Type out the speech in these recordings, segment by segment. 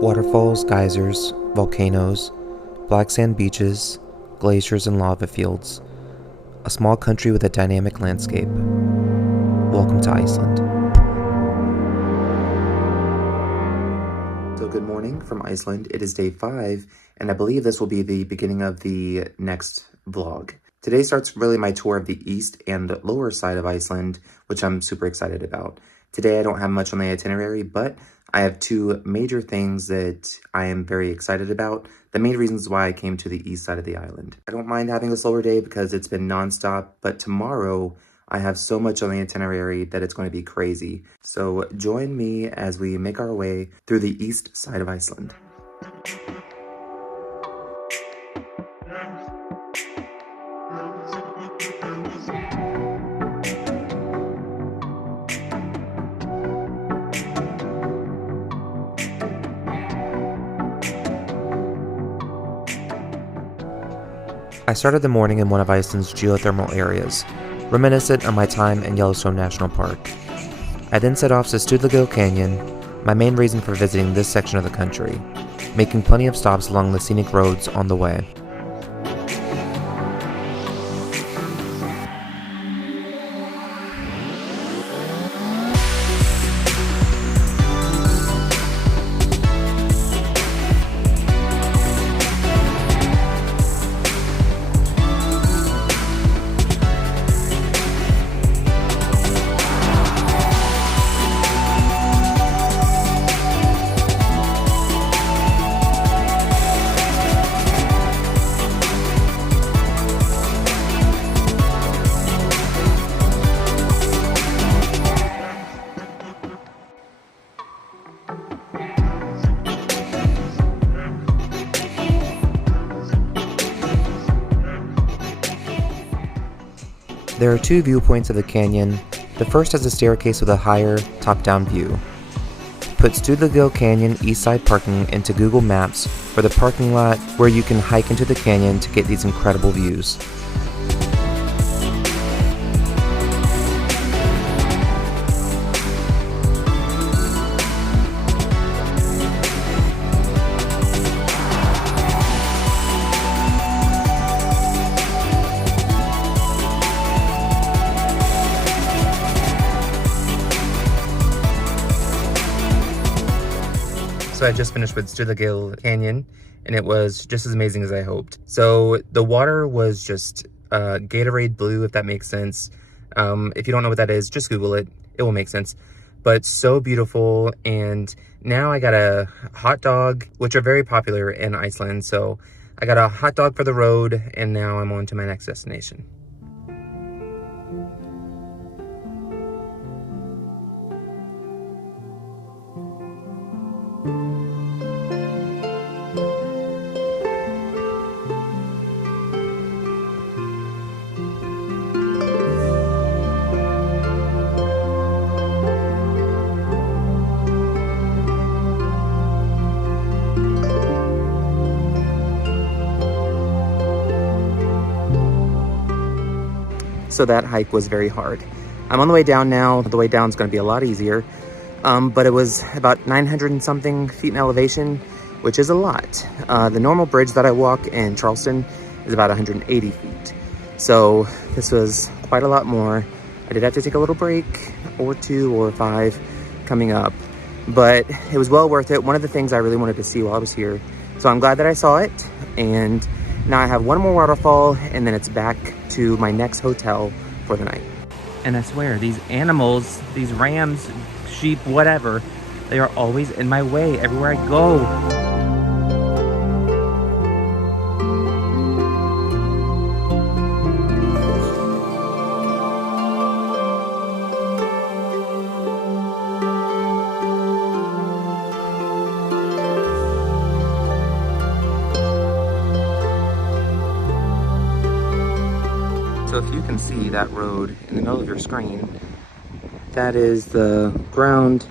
Waterfalls, geysers, volcanoes, black sand beaches, glaciers, and lava fields. A small country with a dynamic landscape. Welcome to Iceland. So good morning from Iceland. It is day 5, and I believe this will be the beginning of the next vlog. Today starts really my tour of the east and lower side of Iceland, which I'm super excited about. Today I don't have much on the itinerary, but I have 2 major things that I am very excited about. The main reasons why I came to the east side of the island. I don't mind having a slower day because it's been nonstop, but tomorrow I have so much on the itinerary that it's going to be crazy. So join me as we make our way through the east side of Iceland. I started the morning in one of Iceland's geothermal areas, reminiscent of my time in Yellowstone National Park. I then set off to Studlagill Canyon, my main reason for visiting this section of the country, making plenty of stops along the scenic roads on the way. There are 2 viewpoints of the canyon. The first has a staircase with a higher, top-down view. Put Studlagill Canyon Eastside Parking into Google Maps for the parking lot where you can hike into the canyon to get these incredible views. So I just finished with Studlagill Canyon, and it was just as amazing as I hoped. So the water was just Gatorade blue, if that makes sense. If you don't know what that is, just Google it. It will make sense. But so beautiful, and now I got a hot dog, which are very popular in Iceland. So I got a hot dog for the road, and now I'm on to my next destination. So that hike was very hard. I'm on the way down now. The way down is going to be a lot easier, but it was about 900 and something feet in elevation, which is a lot. The normal bridge that I walk in Charleston is about 180 feet. So this was quite a lot more. I did have to take a little break, or 2 or 5 coming up, but it was well worth it. One of the things I really wanted to see while I was here. So I'm glad that I saw it, and now I have one more waterfall, and then it's back to my next hotel for the night. And I swear, these animals, these rams, sheep, whatever, they are always in my way everywhere I go. So if you can see that road in the middle of your screen, that is the ground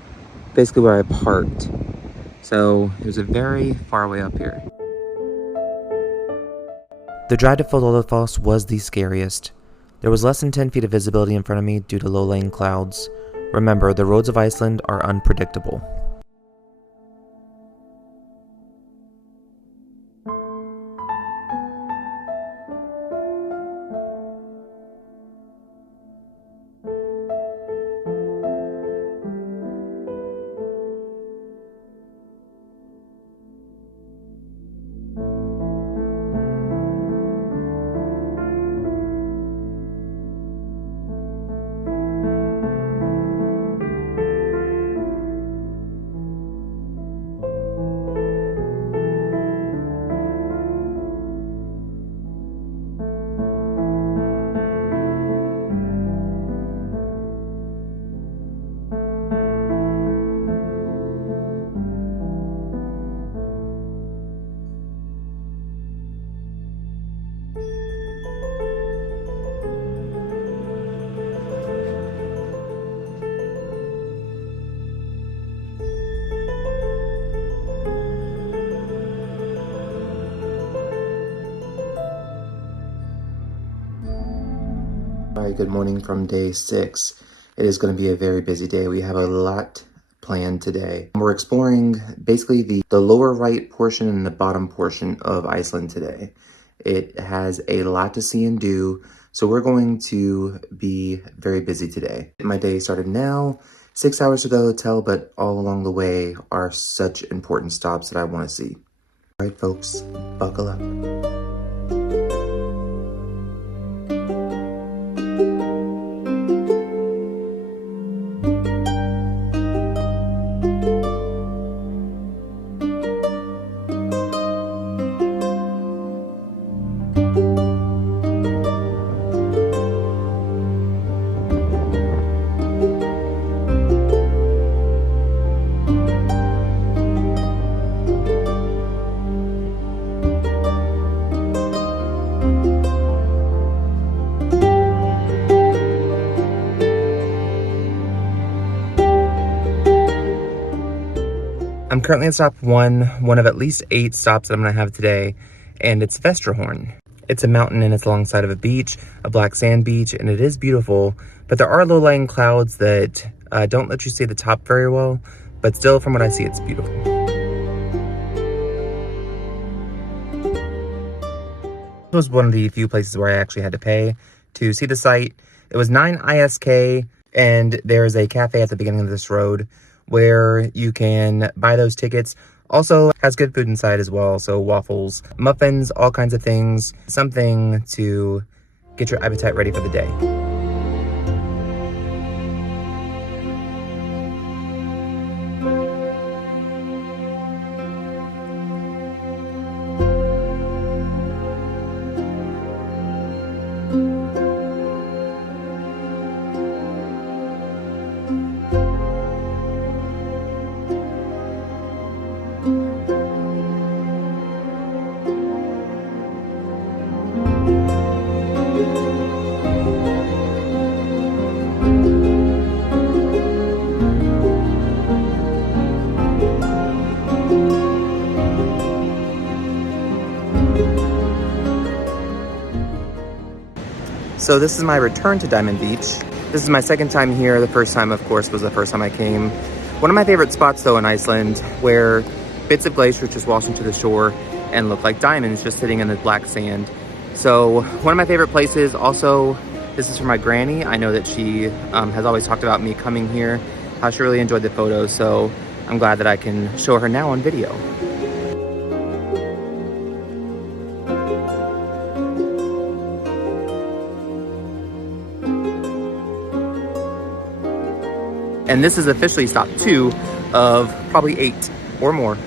basically where I parked. So it was a very far way up here. The drive to Folladafoss was the scariest. There was less than 10 feet of visibility in front of me due to low-lying clouds. Remember, the roads of Iceland are unpredictable. All right, good morning from day 6. It is going to be a very busy day. We have a lot planned today. We're exploring basically the lower right portion and the bottom portion of Iceland today. It has a lot to see and do, so we're going to be very busy today. My day started now, 6 hours to go to the hotel, but all along the way are such important stops that I want to see. All right, folks, buckle up. I'm currently at stop one of at least 8 stops that I'm gonna have today, and it's Vestrahorn. It's a mountain and it's alongside of a beach, a black sand beach, and it is beautiful, but there are low-lying clouds that don't let you see the top very well, but still from what I see, it's beautiful. It was one of the few places where I actually had to pay to see the site. It was 9 ISK, and there's a cafe at the beginning of this road where you can buy those tickets. Also has good food inside as well, so waffles, muffins, all kinds of things. Something to get your appetite ready for the day. So this is my return to Diamond Beach. This is my second time here. The first time, of course, was the first time I came. One of my favorite spots, though, in Iceland, where bits of glacier just wash into the shore and look like diamonds just sitting in the black sand. So one of my favorite places. Also, this is for my granny. I know that she has always talked about me coming here, how she really enjoyed the photos. So I'm glad that I can show her now on video. And this is officially stop 2 of probably 8 or more.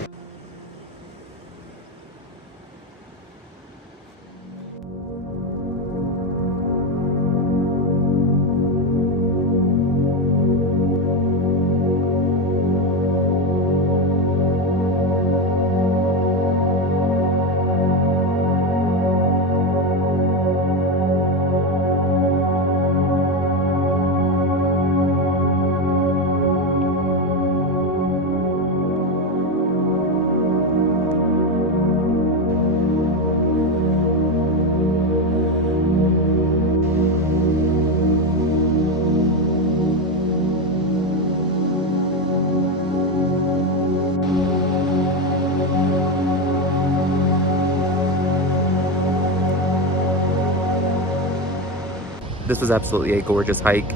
This was absolutely a gorgeous hike.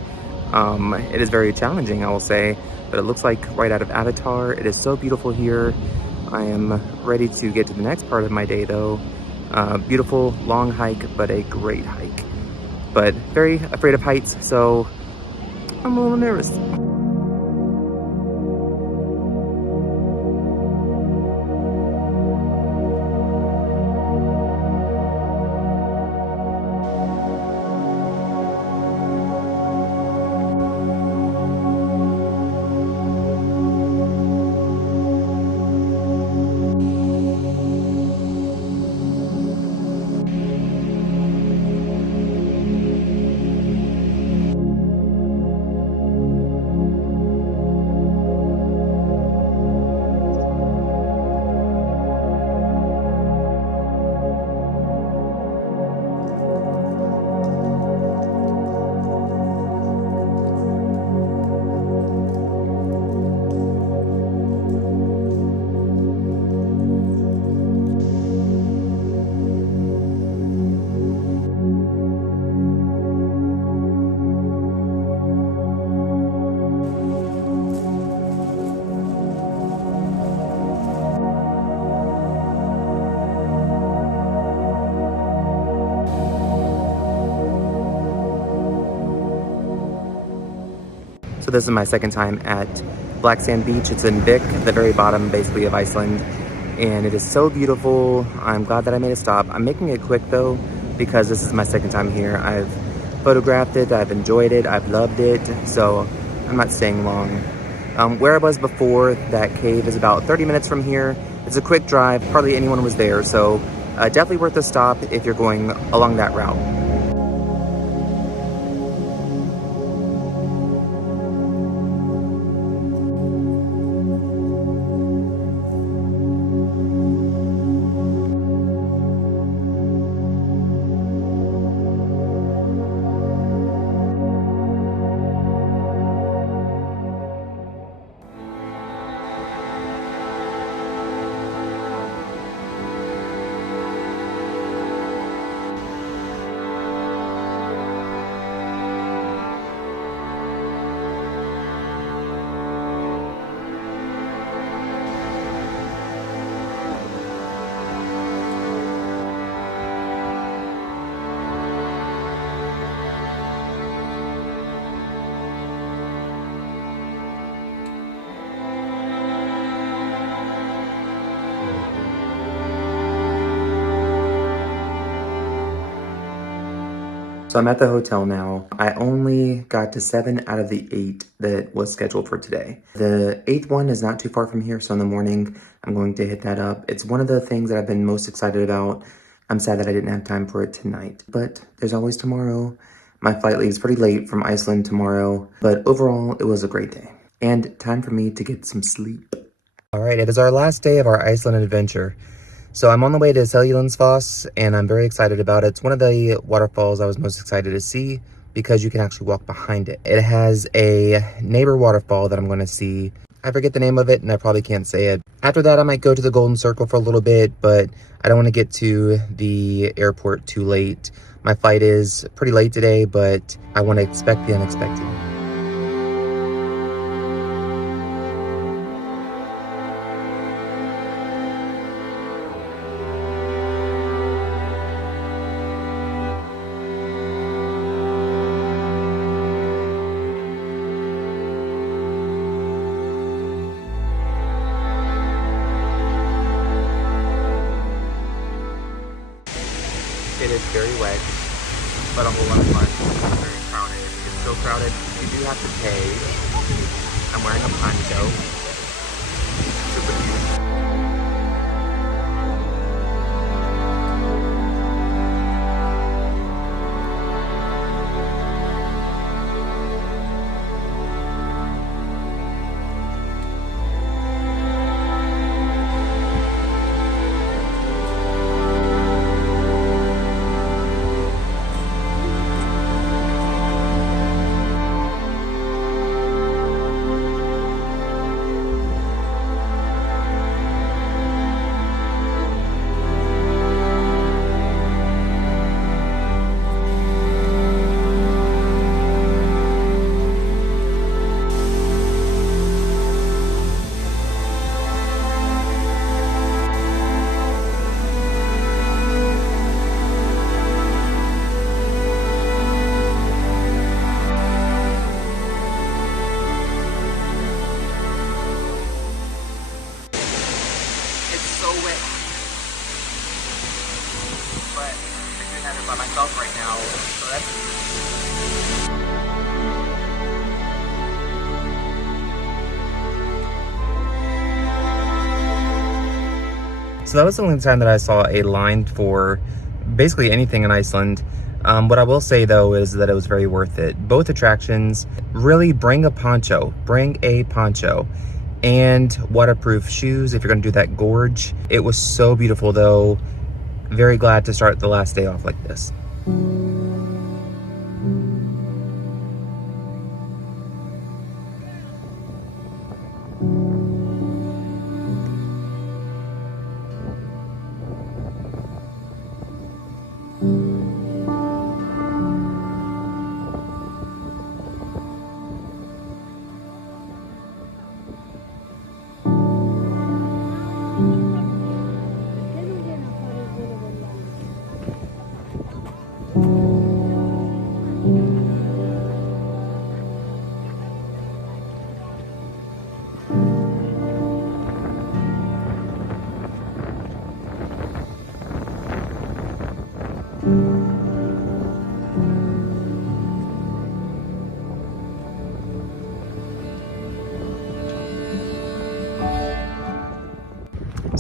It is very challenging, I will say, but it looks like right out of Avatar. It is so beautiful here. I am ready to get to the next part of my day, though. Beautiful, long hike, but a great hike. But very afraid of heights, so I'm a little nervous. this is my second time at Black Sand Beach. It's in Vik, the very bottom basically of Iceland. And it is so beautiful. I'm glad that I made a stop. I'm making it quick though, because this is my second time here. I've photographed it, I've enjoyed it, I've loved it. So I'm not staying long. Where I was before, that cave is about 30 minutes from here. It's a quick drive, hardly anyone was there. So definitely worth a stop if you're going along that route. So I'm at the hotel now. I only got to 7 out of the 8 that was scheduled for today. The 8th one is not too far from here, so in the morning, I'm going to hit that up. It's one of the things that I've been most excited about. I'm sad that I didn't have time for it tonight, but there's always tomorrow. My flight leaves pretty late from Iceland tomorrow, but overall, it was a great day. And time for me to get some sleep. All right, it is our last day of our Iceland adventure. So I'm on the way to Seljalandsfoss, and I'm very excited about it. It's one of the waterfalls I was most excited to see because you can actually walk behind it. It has a neighbor waterfall that I'm going to see. I forget the name of it, and I probably can't say it. After that, I might go to the Golden Circle for a little bit, but I don't want to get to the airport too late. My flight is pretty late today, but I want to expect the unexpected. It is very wet, but a whole lot of fun. It's very crowded. It's so crowded, you do have to pay. I'm wearing a poncho. Super cute. By myself right now, so that's So that was the only time that I saw a line for basically anything in Iceland. What I will say though is that it was very worth it. Both attractions, really bring a poncho, and waterproof shoes if you're gonna do that gorge. It was so beautiful though. Very glad to start the last day off like this.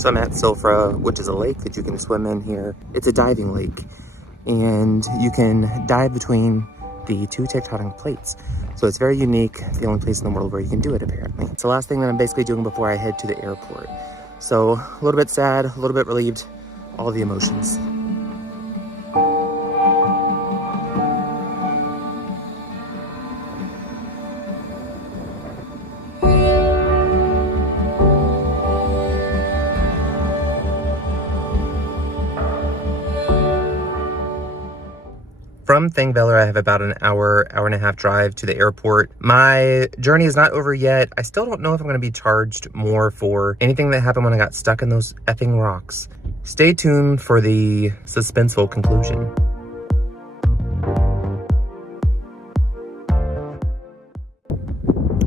So I'm at Silfra, which is a lake that you can swim in here. It's a diving lake, and you can dive between the two tectonic plates. So it's very unique, the only place in the world where you can do it apparently. It's the last thing that I'm basically doing before I head to the airport. So a little bit sad, a little bit relieved, all the emotions. From Thingvellir, I have about an hour, hour and a half drive to the airport. My journey is not over yet. I still don't know if I'm going to be charged more for anything that happened when I got stuck in those effing rocks. Stay tuned for the suspenseful conclusion.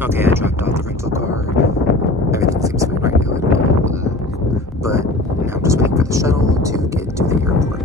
Okay, I dropped off the rental car. Everything seems fine right now. I don't know. But now I'm just waiting for the shuttle to get to the airport.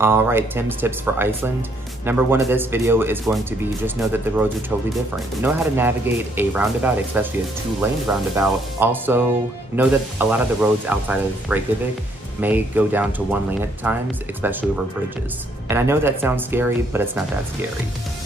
All right, Tim's tips for Iceland. Number one of this video is going to be just know that the roads are totally different. Know how to navigate a roundabout, especially a 2-lane roundabout. Also, know that a lot of the roads outside of Reykjavik may go down to 1 lane at times, especially over bridges. And I know that sounds scary, but it's not that scary.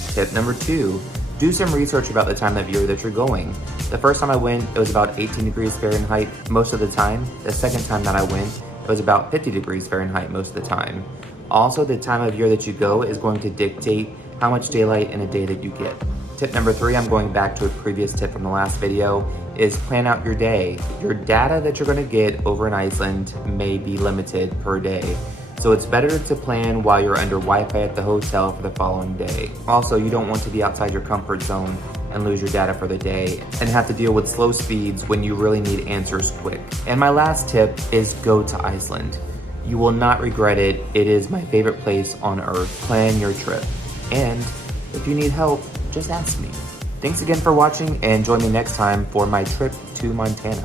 Tip number 2, do some research about the time of year that you're going. The first time I went, it was about 18 degrees Fahrenheit most of the time. The second time that I went, it was about 50 degrees Fahrenheit most of the time. Also, the time of year that you go is going to dictate how much daylight in a day that you get. Tip number 3, I'm going back to a previous tip from the last video, is plan out your day. Your data that you're gonna get over in Iceland may be limited per day. So it's better to plan while you're under Wi-Fi at the hotel for the following day. Also, you don't want to be outside your comfort zone and lose your data for the day and have to deal with slow speeds when you really need answers quick. And my last tip is go to Iceland. You will not regret it. It is my favorite place on earth. Plan your trip. And if you need help, just ask me. Thanks again for watching and join me next time for my trip to Montana.